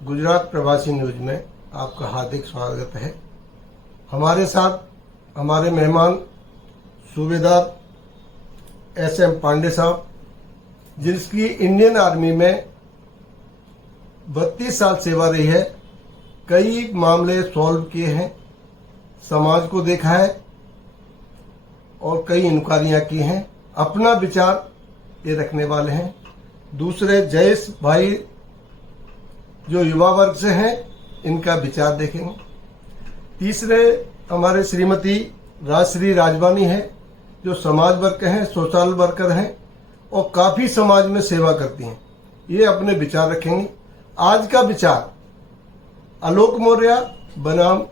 गुजरात प्रवासी न्यूज में आपका हार्दिक स्वागत है। हमारे साथ हमारे मेहमान सूबेदार एसएम पांडे साहब, जिसकी इंडियन आर्मी में 32 साल सेवा रही है, कई मामले सॉल्व किए हैं, समाज को देखा है और कई इंक्वायरियां की हैं। अपना विचार ये रखने वाले हैं। दूसरे जयेश भाई जो युवा वर्ग से हैं, इनका विचार देखेंगे। तीसरे हमारे श्रीमती राजश्री राजवानी है, जो समाज वर्ग हैं, सोशल वर्कर हैं और काफी समाज में सेवा करती हैं। ये अपने विचार रखेंगे। आज का विचार आलोक मौर्य बनाम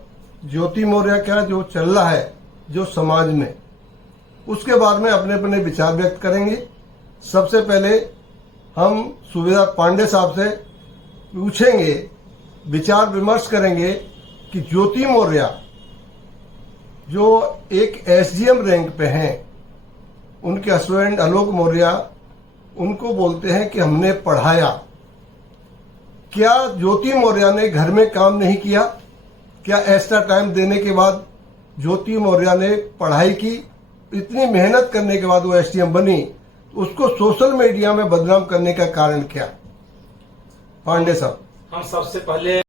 ज्योति मौर्य का जो चल रहा है जो समाज में, उसके बारे में अपने अपने विचार व्यक्त करेंगे। सबसे पहले हम सूबेदार पांडे साहब से पूछेंगे, विचार विमर्श करेंगे कि ज्योति मौर्य जो एक एसडीएम रैंक पे हैं, उनके हस्बैंड आलोक मौर्य उनको बोलते हैं कि हमने पढ़ाया। क्या ज्योति मौर्य ने घर में काम नहीं किया? क्या एक्स्ट्रा टाइम देने के बाद ज्योति मौर्य ने पढ़ाई की? इतनी मेहनत करने के बाद वो एसडीएम बनी, उसको सोशल मीडिया में बदनाम करने का कारण क्या? पांडे साहब। हम सबसे पहले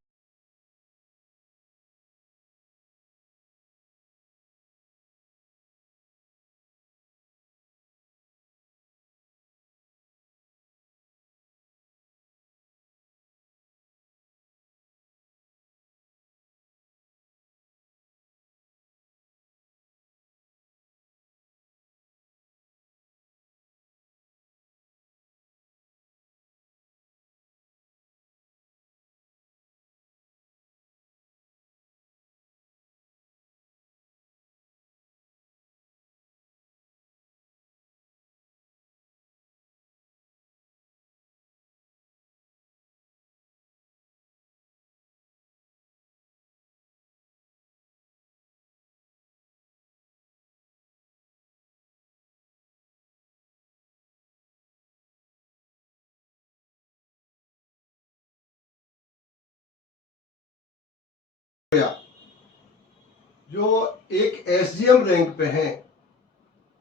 जो एक एसडीएम रैंक पे हैं,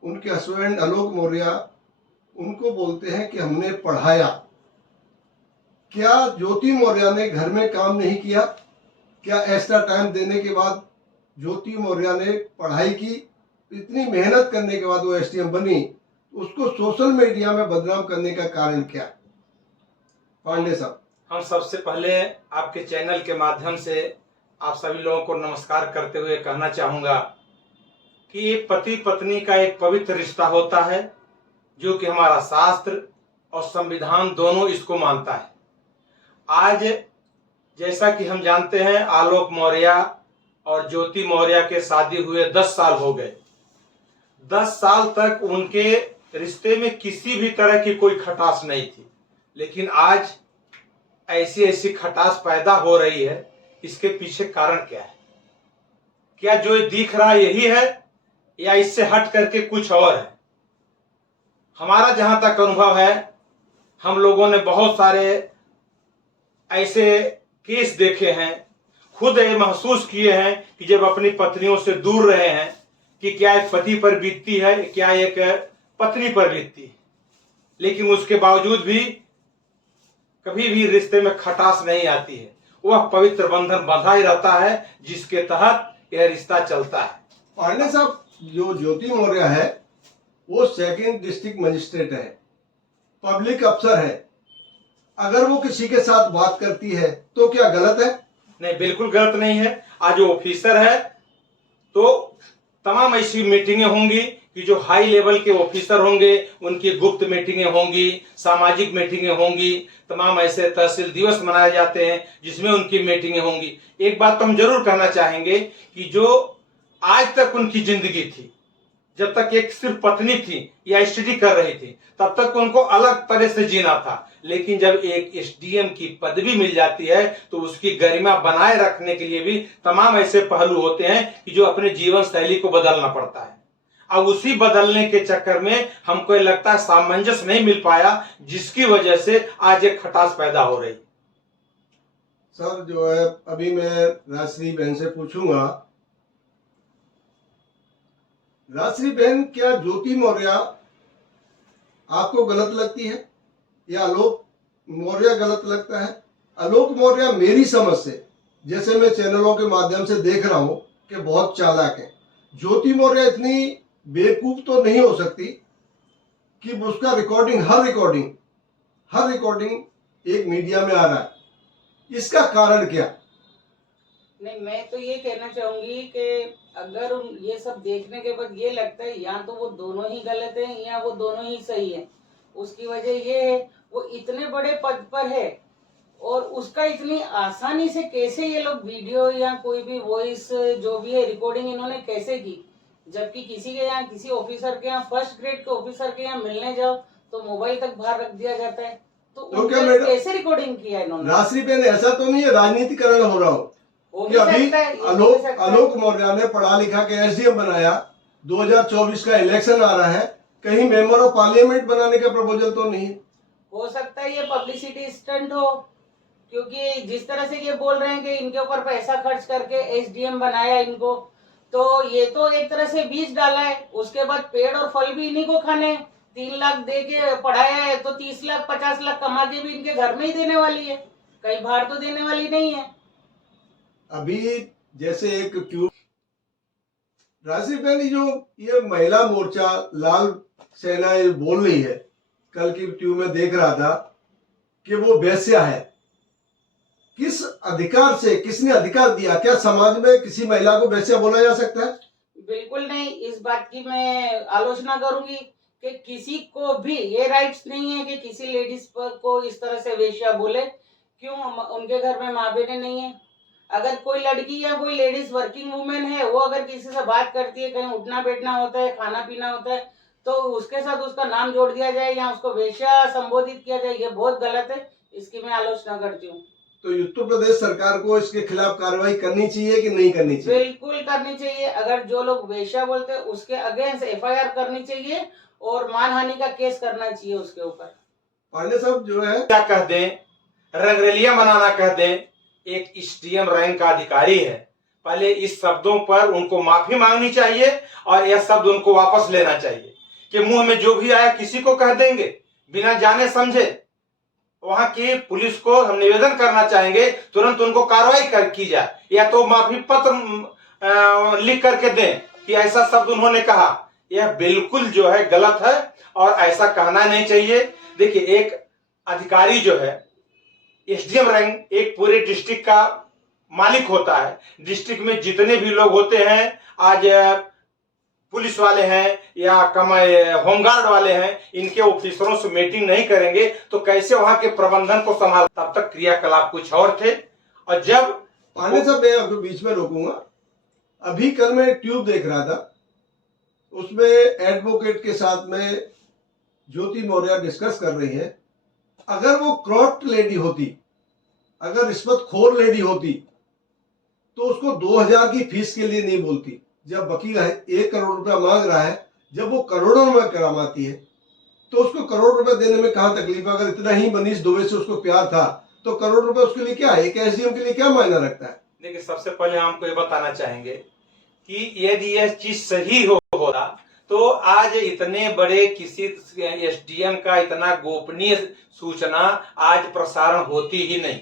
उनके हस्बैंड आलोक मौर्य उनको बोलते हैं कि हमने पढ़ाया। क्या ज्योति मौर्य ने घर में काम नहीं किया? क्या एक्स्ट्रा टाइम देने के बाद ज्योति मौर्य ने पढ़ाई की? इतनी मेहनत करने के बाद वो एसडीएम बनी, उसको सोशल मीडिया में बदनाम करने का कारण क्या? पांडे साहब। हम सबसे पहले आपके चैनल के माध्यम से आप सभी लोगों को नमस्कार करते हुए कहना चाहूंगा कि पति पत्नी का एक पवित्र रिश्ता होता है, जो कि हमारा शास्त्र और संविधान दोनों इसको मानता है। आज जैसा कि हम जानते हैं, आलोक मौर्य और ज्योति मौर्य के शादी हुए 10 साल हो गए। 10 साल तक उनके रिश्ते में किसी भी तरह की कोई खटास नहीं थी, लेकिन आज ऐसी ऐसी खटास पैदा हो रही है। इसके पीछे कारण क्या है? क्या जो दिख रहा यही है या इससे हट करके कुछ और है? हमारा जहां तक अनुभव है, हम लोगों ने बहुत सारे ऐसे केस देखे हैं, खुद ये महसूस किए हैं कि जब अपनी पत्नियों से दूर रहे हैं कि क्या एक पति पर बीतती है, क्या एक पत्नी पर बीतती है, लेकिन उसके बावजूद भी कभी भी रिश्ते में खटास नहीं आती है। वह पवित्र बंधन बंधा ही रहता है जिसके तहत यह रिश्ता चलता है। पांडे साहब, जो ज्योति मौर्य है वो 2nd डिस्ट्रिक्ट मजिस्ट्रेट है, पब्लिक अफसर है। अगर वो किसी के साथ बात करती है तो क्या गलत है? नहीं, बिल्कुल गलत नहीं है। आज वो ऑफिसर है तो तमाम ऐसी मीटिंगें होंगी कि जो हाई लेवल के ऑफिसर होंगे उनकी गुप्त मीटिंगें होंगी, सामाजिक मीटिंगें होंगी, तमाम ऐसे तहसील दिवस मनाए जाते हैं जिसमें उनकी मीटिंगें होंगी। एक बात तो हम जरूर कहना चाहेंगे कि जो आज तक उनकी जिंदगी थी, जब तक एक सिर्फ पत्नी थी या स्टडी कर रही थी, तब तक उनको अलग तरह से जीना था। लेकिन जब एक एसडीएम की पदवी मिल जाती है तो उसकी गरिमा बनाए रखने के लिए भी तमाम ऐसे पहलू होते हैं कि जो अपने जीवन शैली को बदलना पड़ता है। अब उसी बदलने के चक्कर में हमको ये लगता है सामंजस्य नहीं मिल पाया, जिसकी वजह से आज एक खटास पैदा हो रही। सर जो है अभी मैं राजश्री बहन से पूछूंगा। राजश्री बहन, क्या ज्योति मौर्य आपको गलत लगती है या आलोक मौर्य गलत लगता है? आलोक मौर्य मेरी समझ से, जैसे मैं चैनलों के माध्यम से देख रहा हूं कि बहुत चालाक है। ज्योति मौर्य इतनी बेवकूफ तो नहीं हो सकती कि उसका हर रिकॉर्डिंग एक मीडिया में आ रहा है। इसका कारण क्या? नहीं, मैं तो ये कहना चाहूंगी कि अगर ये सब देखने के बाद ये लगता है या तो वो दोनों ही गलत हैं या वो दोनों ही सही हैं, उसकी वजह ये है वो इतने बड़े पद पर है और उसका इतनी आसानी से कैसे ये लोग वीडियो या कोई भी वॉइस जो भी है रिकॉर्डिंग इन्होंने कैसे की, जबकि किसी के यहाँ किसी ऑफिसर के यहाँ फर्स्ट ग्रेड के ऑफिसर के यहाँ मिलने जाओ तो मोबाइल तक बाहर रख दिया जाता है। तो क्या मैडम कैसे रिकॉर्डिंग किया इन्होंने? राजश्री बहन, ऐसा तो नहीं है राजनीतिकरण हो रहा हो कि अभी आलोक मौर्य ने पढ़ा लिखा के एसडीएम बनाया, 2024 का इलेक्शन आ रहा है, कहीं मेंबर ऑफ पार्लियामेंट बनाने का प्रपोजल तो नहीं है? हो सकता है ये पब्लिसिटी स्टंट हो, क्योंकि जिस तरह से ये बोल रहे हैं कि इनके ऊपर पैसा खर्च करके एसडीएम बनाया इनको, तो ये तो एक तरह से बीज डाला है, उसके बाद पेड़ और फल भी इन्हीं को खाने हैं। 3 लाख दे के पढ़ाया है तो 30 लाख 50 लाख कमा के भी इनके घर में ही देने वाली है, कहीं बाहर तो देने वाली नहीं है। अभी जैसे एक ट्यूब राशि बहन, जो ये महिला मोर्चा लाल सेना ये बोल रही है, कल की ट्यूब में देख रहा था कि वो वेश्या है। किस अधिकार से, किसने अधिकार दिया? क्या समाज में किसी महिला को वेश्या बोला जा सकता है? बिल्कुल नहीं, इस बात की मैं आलोचना करूंगी कि किसी को भी ये राइट्स नहीं है कि किसी लेडीज को इस तरह से वेश्या बोले। क्यों? उनके घर में माँ बहनें नहीं है? अगर कोई लड़की या कोई लेडीज वर्किंग वुमेन है, वो अगर किसी से बात करती है, कहीं उठना बैठना होता है, खाना पीना होता है, तो उसके साथ उसका नाम जोड़ दिया जाए या उसको वेश्या संबोधित किया जाए, ये बहुत गलत है। इसकी मैं आलोचना करती हूँ। तो उत्तर प्रदेश सरकार को इसके खिलाफ कार्रवाई करनी चाहिए कि नहीं करनी चाहिए? बिल्कुल करनी चाहिए। अगर जो लोग वेश्या बोलते हैं उसके अगेंस्ट एफआईआर करनी चाहिए और मानहानि का केस करना चाहिए उसके ऊपर। पांडे साहब जो है क्या कह दें, रंगरेलिया बनाना कह दें, एक एसडीएम रैंक का अधिकारी है, पहले इस शब्दों पर उनको माफी मांगनी चाहिए और यह शब्द उनको वापस लेना चाहिए कि मुंह में जो भी आया किसी को कह देंगे बिना जाने समझे। वहां की पुलिस को हम निवेदन करना चाहेंगे तुरंत उनको कार्रवाई की जाए, या तो माफी पत्र लिख करके दें कि ऐसा शब्द उन्होंने कहा। यह बिल्कुल जो है गलत है और ऐसा कहना नहीं चाहिए। देखिए, एक अधिकारी जो है एसडीएम रैंक एक पूरे डिस्ट्रिक्ट का मालिक होता है। डिस्ट्रिक्ट में जितने भी लोग होते हैं, आज पुलिस वाले हैं या होमगार्ड वाले हैं, इनके ऑफिसरों से मीटिंग नहीं करेंगे तो कैसे वहां के प्रबंधन को संभाल? तब तक क्रियाकलाप कुछ और थे। और जब पांडे साहब, मैं आपको बीच में रोकूंगा। अभी कल मैं ट्यूब देख रहा था, उसमें एडवोकेट के साथ में ज्योति मौर्य डिस्कस कर रही है। अगर वो क्रॉप्ट लेडी होती, अगर रिश्वतखोर लेडी होती, तो उसको 2000 की फीस के लिए नहीं बोलती। जब वकील है 1 करोड़ रुपया मांग रहा है, जब वो करोड़ों में कमाती है तो उसको करोड़ रुपए देने में कहां तकलीफ है? अगर इतना ही मनीष दुबे से उसको प्यार था तो करोड़ रुपए उसके लिए क्या है? एक एसडीएम के लिए क्या मायना रखता है? देखिए, सबसे पहले हमको ये बताना चाहेंगे कि यदि यह चीज सही होता तो आज इतने बड़े किसी एसडीएम का इतना गोपनीय सूचना आज प्रसारण होती ही नहीं।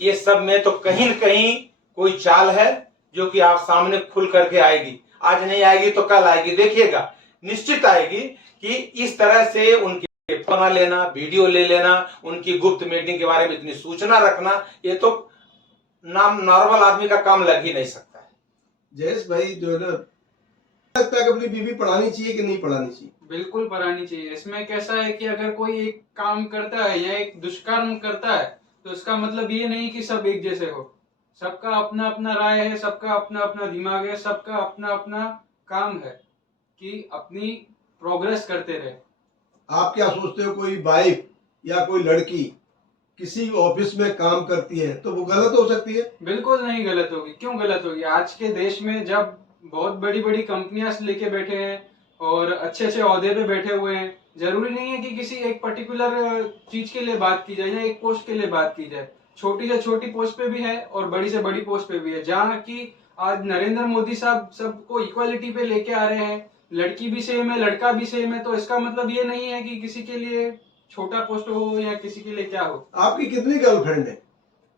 ये सब में तो कहीं न कहीं कोई चाल है जो कि आप सामने खुल करके आएगी। आज नहीं आएगी तो कल आएगी, देखिएगा, निश्चित आएगी कि इस तरह से उनके बना लेना, वीडियो ले लेना, उनकी गुप्त मीटिंग के बारे में इतनी सूचना रखना, ये तो नॉर्मल आदमी का काम लग ही नहीं सकता है। जयेश भाई, जो है ना, लगता है कि अपनी बीवी पढ़ानी चाहिए कि नहीं पढ़ानी चाहिए? बिल्कुल पढ़ानी चाहिए। इसमें कैसा है कि अगर कोई एक काम करता है या एक दुष्कर्म करता है तो इसका मतलब ये नहीं कि सब एक जैसे हो। सबका अपना अपना राय है, सबका अपना अपना दिमाग है, सबका अपना अपना काम है कि अपनी प्रोग्रेस करते रहे। आप क्या सोचते हो, कोई वाइफ या कोई लड़की किसी ऑफिस में काम करती है तो वो गलत हो सकती है? बिल्कुल नहीं गलत होगी। क्यों गलत होगी? आज के देश में जब बहुत बड़ी बड़ी कंपनियां लेके बैठे हैं और अच्छे अच्छे ओहदे पे बैठे हुए हैं। जरूरी नहीं है कि किसी एक पर्टिकुलर चीज के लिए बात की जाए या एक पोस्ट के लिए बात की जाए। छोटी से छोटी पोस्ट पे भी है और बड़ी से बड़ी पोस्ट पे भी है, जहाँ की आज नरेंद्र मोदी साहब सबको इक्वालिटी पे लेके आ रहे हैं। लड़की भी सेम है, लड़का भी सेम है, तो इसका मतलब ये नहीं है कि किसी के लिए छोटा पोस्ट हो या किसी के लिए क्या हो। आपकी कितनी गर्लफ्रेंड है?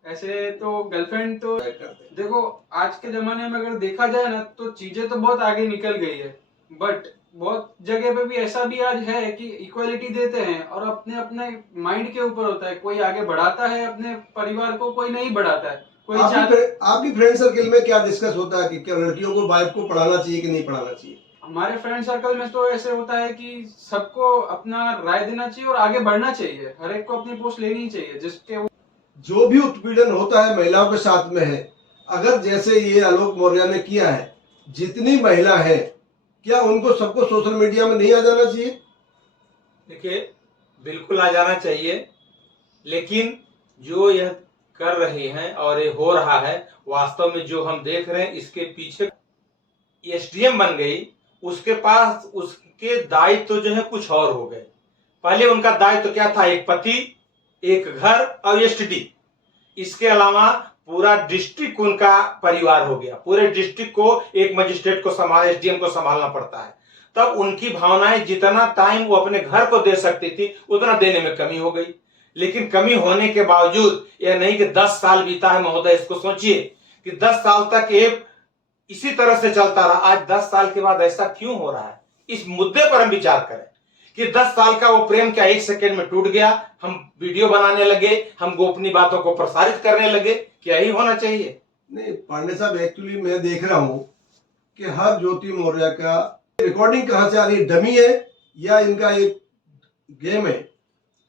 ऐसे तो गर्लफ्रेंड तो करते हैं। देखो, आज के जमाने में अगर देखा जाए ना तो चीजें तो बहुत आगे निकल गई है, बट बहुत जगह पे भी ऐसा भी आज है कि इक्वालिटी देते हैं और अपने अपने माइंड के ऊपर होता है। कोई आगे बढ़ाता है अपने परिवार को, कोई नहीं बढ़ाता है। कोई आपकी फ्रेंड सर्किल में क्या डिस्कस होता है कि क्या लड़कियों को वाइफ को पढ़ाना चाहिए कि नहीं पढ़ाना चाहिए? हमारे फ्रेंड सर्कल में तो ऐसे होता है कि सबको अपना राय देना चाहिए और आगे बढ़ना चाहिए। हर एक को अपनी पोस्ट लेनी चाहिए जिसके जो भी उत्पीड़न होता है महिलाओं के साथ में है, अगर जैसे ये आलोक मौर्य ने किया है, जितनी महिला है, क्या उनको सबको सोशल मीडिया में नहीं आ जाना चाहिए? देखिए, बिल्कुल आ जाना चाहिए, लेकिन जो यह कर रही हैं और ये हो रहा है, वास्तव में जो हम देख रहे हैं, इसके पीछे एसडीएम बन गई, उसके पास उसके दायित्व तो जो है कुछ और हो गए। पहले उनका दायित्व क्या था? एक पति, एक घर और एसटीडी। इसके अलावा पूरा डिस्ट्रिक्ट उनका परिवार हो गया। पूरे डिस्ट्रिक्ट को एक मजिस्ट्रेट को संभाल, एसडीएम को संभालना पड़ता है। तब उनकी भावनाएं जितना टाइम वो अपने घर को दे सकती थी, उतना देने में कमी हो गई। लेकिन कमी होने के बावजूद यह नहीं कि 10 साल बीता है महोदय, इसको सोचिए कि 10 साल तक ये इसी तरह से चलता रहा। आज 10 साल के बाद ऐसा क्यों हो रहा है? इस मुद्दे पर हम विचार करें कि 10 साल का वो प्रेम क्या एक सेकेंड में टूट गया? हम वीडियो बनाने लगे, हम गोपनीय बातों को प्रसारित करने लगे, क्या ही होना चाहिए? नहीं पांडे साहब, एक्चुअली मैं देख रहा हूँ कि हर ज्योति मौर्य का रिकॉर्डिंग कहाँ से आ रही है? डमी है या इनका एक गेम है?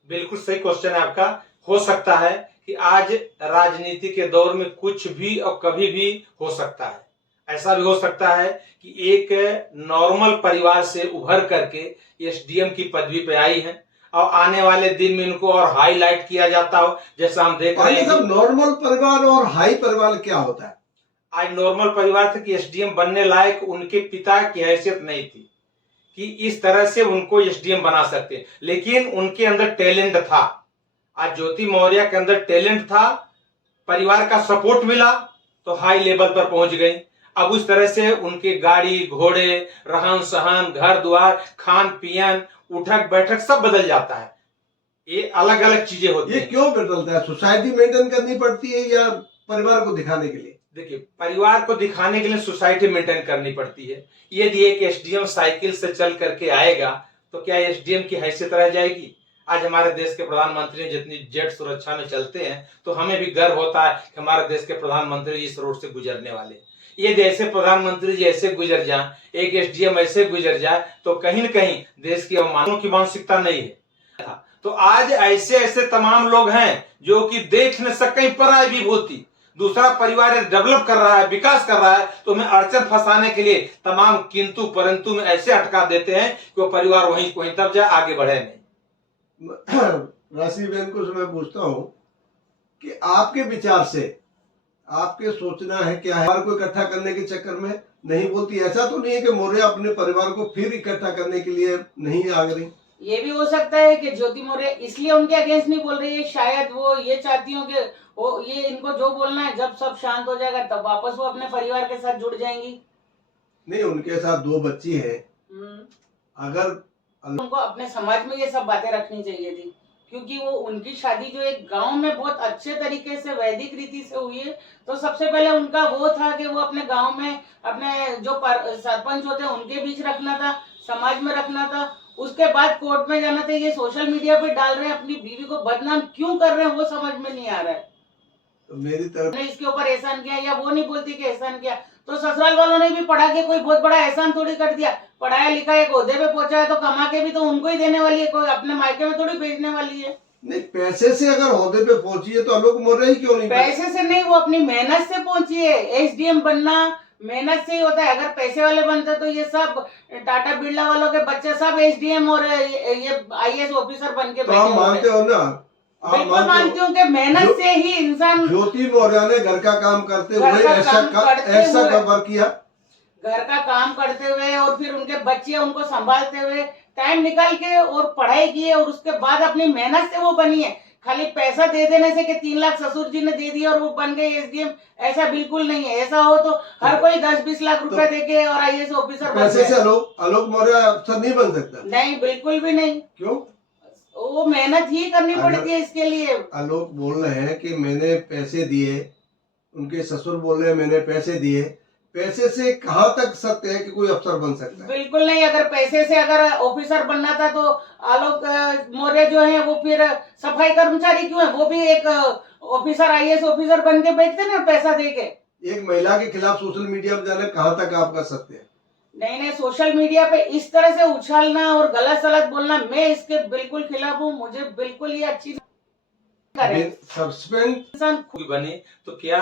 बिल्कुल सही क्वेश्चन है आपका। हो सकता है कि आज राजनीति के दौर में कुछ भी और कभी भी हो सकता है। ऐसा भी हो सकता है कि एक नॉर्मल परिवार से उभर करके एसडीएम की पदवी पे आई है और आने वाले दिन में इनको और हाईलाइट किया जाता हो, जैसा हम देख रहे हैं। नॉर्मल परिवार और हाई परिवार क्या होता है? आज नॉर्मल परिवार था कि एसडीएम बनने लायक उनके पिता की हैसियत नहीं थी कि इस तरह से उनको एसडीएम बना सकते हैं, लेकिन उनके अंदर टैलेंट था। आज ज्योति मौर्य के अंदर टैलेंट था, परिवार का सपोर्ट मिला तो हाई लेवल पर पहुंच गई। अब उस तरह से उनके गाड़ी घोड़े, रहन सहन, घर द्वार, खान पियन, उठक बैठक सब बदल जाता है। ये अलग अलग चीजें होती है। ये क्यों बदलता है? सोसाइटी मेंटेन करनी पड़ती है या परिवार को दिखाने के लिए? देखिए, परिवार को दिखाने के लिए सोसाइटी मेंटेन करनी पड़ती है। यदि एक एसडीएम साइकिल से चल करके आएगा तो क्या एसडीएम की हैसियत रह जाएगी? आज हमारे देश के प्रधानमंत्री जितनी जेट सुरक्षा में चलते हैं तो हमें भी गर्व होता है कि हमारे देश के प्रधानमंत्री इस रोड से गुजरने वाले। यदि ऐसे प्रधानमंत्री जी ऐसे गुजर जाए, एक एसडीएम ऐसे गुजर जाए, तो कहीं न कहीं देश की अवमानना की मानसिकता नहीं है। तो आज ऐसे ऐसे तमाम लोग हैं जो कि देख न सकें पराई विभूति। दूसरा परिवार डेवलप कर रहा है, विकास कर रहा है, तो उन्हें अड़चन फंसाने के लिए तमाम किंतु परंतु में ऐसे अटका देते हैं कि वो परिवार वहीं तब जाए, आगे बढ़े नहीं। राशि बहन को मैं पूछता हूँ कि आपके विचार से आपके सोचना है क्या है? परिवार को इकट्ठा करने के चक्कर में नहीं बोलती? ऐसा तो नहीं है कि मौर्य अपने परिवार को फिर इकट्ठा करने के लिए नहीं आ रही? ये भी हो सकता है कि ज्योति मौर्य इसलिए उनके अगेंस्ट नहीं बोल रही है, शायद वो ये चाहती हो कि वो ये इनको जो बोलना है, जब सब शांत हो जाएगा तब वापस वो अपने परिवार के साथ जुड़ जाएंगी। नहीं, उनके साथ 2 बच्ची है। अगर उनको अपने समाज में ये सब बातें रखनी चाहिए थी, क्योंकि वो उनकी शादी जो एक गांव में बहुत अच्छे तरीके से वैदिक रीति से हुई है। तो सबसे पहले उनका वो था कि वो अपने गांव में अपने जो सरपंच होते हैं उनके बीच रखना था, समाज में रखना था। उसके बाद कोर्ट में जाना था। ये सोशल मीडिया पे डाल रहे हैं, अपनी बीवी को बदनाम क्यों कर रहे हैं वो समझ में नहीं आ रहा है। तो मेरी तरफ ने इसके ऊपर एहसान किया या वो नहीं बोलती कि एहसान किया, तो ससुराल वालों ने भी पढ़ा के कोई बहुत बड़ा एहसान थोड़ी कर दिया। पढ़ाया लिखा एक ओहदे पे पहुंचा है तो कमा के भी तो उनको ही देने वाली है, कोई अपने मायके में थोड़ी भेजने वाली है। नहीं, पैसे से अगर ओहदे पे पहुंची है तो आलोक मौर्य ही क्यों नहीं? पैसे से नहीं, वो अपनी मेहनत से पहुंची है। एसडीएम बनना मेहनत से ही होता है। अगर पैसे वाले बनते तो ये सब टाटा बिरला वालों के बच्चे सब एसडीएम और ये आईएएस ऑफिसर बन के तो आप मानते हो ना? बिल्कुल मानती हूँ कि मेहनत से ही इंसान। ज्योति मौर्य ने घर का काम करते हुए ऐसा कब किया? घर का काम करते हुए और फिर उनके बच्चे उनको संभालते हुए टाइम निकाल के और पढ़ाई की है और उसके बाद अपनी मेहनत से वो बनी है। खाली पैसा दे देने से कि 3 लाख ससुर जी ने दे दिया और वो बन गए एसडीएम, ऐसा बिल्कुल नहीं है। ऐसा हो तो हर कोई 10-20 लाख रुपए देके और आईएएस ऑफिसर बन पैसे से जाए। आलोक मौर्य अफसर नहीं बन सकता। नहीं, बिल्कुल भी नहीं। क्यों? वो मेहनत ही करनी पड़ती है इसके लिए। आलोक बोल रहे हैं कि मैंने पैसे दिए, उनके ससुर बोल रहे हैं मैंने पैसे दिए। पैसे से कहाँ तक सत्य है कि कोई अफसर बन सकता है? बिल्कुल नहीं। अगर पैसे से अगर ऑफिसर बनना था तो आलोक मौर्य जो है वो फिर सफाई कर्मचारी क्यों है? वो भी एक ऑफिसर, आईएएस ऑफिसर बन के बैठते ना पैसा दे के। एक महिला के खिलाफ सोशल मीडिया पर जाना कहाँ तक आपका सत्य है? नहीं, सोशल मीडिया पे इस तरह से उछालना और गलत सलत बोलना, मैं इसके बिल्कुल खिलाफ हूँ। मुझे बिल्कुल ये अच्छी नहीं। सस्पेंड बने तो क्या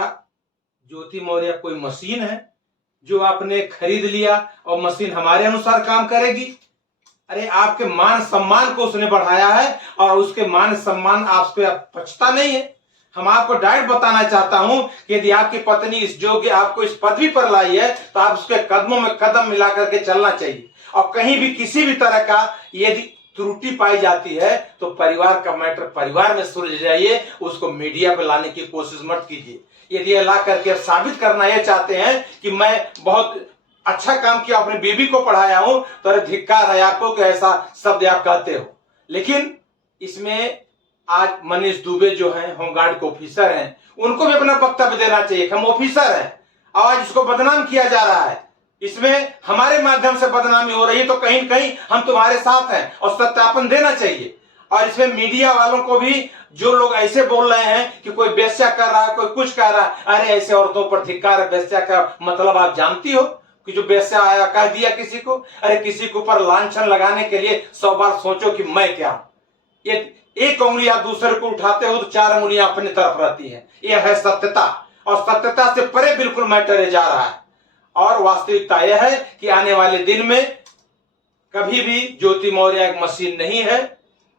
ज्योति मौर्य कोई मशीन है जो आपने खरीद लिया और मशीन हमारे अनुसार काम करेगी? अरे आपके मान सम्मान को उसने बढ़ाया है और उसके मान सम्मान आपसे पछता नहीं है। हम आपको डायरेक्ट बताना चाहता हूं कि यदि आपकी पत्नी इस योग्य आपको इस पदवी पर लाई है तो आप उसके कदमों में कदम मिला करके चलना चाहिए। और कहीं भी किसी भी तरह का यदि त्रुटि पाई जाती है तो परिवार का मैटर परिवार में सुलझ जाइए, उसको मीडिया पर लाने की कोशिश मत कीजिए। यदि ला करके साबित करना यह चाहते हैं कि मैं बहुत अच्छा काम किया, अपनी बीबी को पढ़ाया हूं, तो अरे धिक्कार है आपको कि ऐसा शब्द आप कहते हो। लेकिन इसमें आज मनीष दुबे जो हैं होमगार्ड के ऑफिसर हैं, उनको भी अपना वक्तव्य देना चाहिए कि हम ऑफिसर हैं। आज इसको बदनाम किया जा रहा है, इसमें हमारे माध्यम से बदनामी हो रही है, तो कहीं न कहीं हम तुम्हारे साथ हैं और सत्यापन देना चाहिए। और इसमें मीडिया वालों को भी, जो लोग ऐसे बोल रहे हैं कि कोई वेश्या कर रहा है, कोई कुछ कर रहा है, अरे ऐसे औरतों पर धिक्कार है। वेश्या का मतलब आप जानती हो कि जो वेश्या आया कह दिया किसी को? अरे किसी के ऊपर लांछन लगाने के लिए 100 बार सोचो कि मैं क्या हूं। ये एक उंगली आप दूसरे को उठाते हो तो 4 उंगलियां अपनी तरफ रहती हैं। यह है सत्यता, और सत्यता से परे बिल्कुल मैटर जा रहा है। और वास्तविकता यह है कि आने वाले दिन में कभी भी ज्योति मौर्य एक मशीन नहीं है,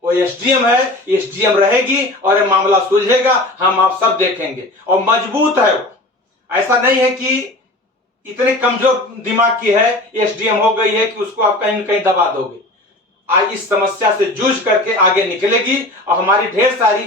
वो एसडीएम है, एसडीएम रहेगी और ये मामला सुलझेगा। हम आप सब देखेंगे और मजबूत है वो। ऐसा नहीं है कि इतने कमजोर दिमाग की है, एसडीएम हो गई है कि उसको आप कहीं न कहीं दबा दोगे। आज इस समस्या से जूझ करके आगे निकलेगी और हमारी ढेर सारी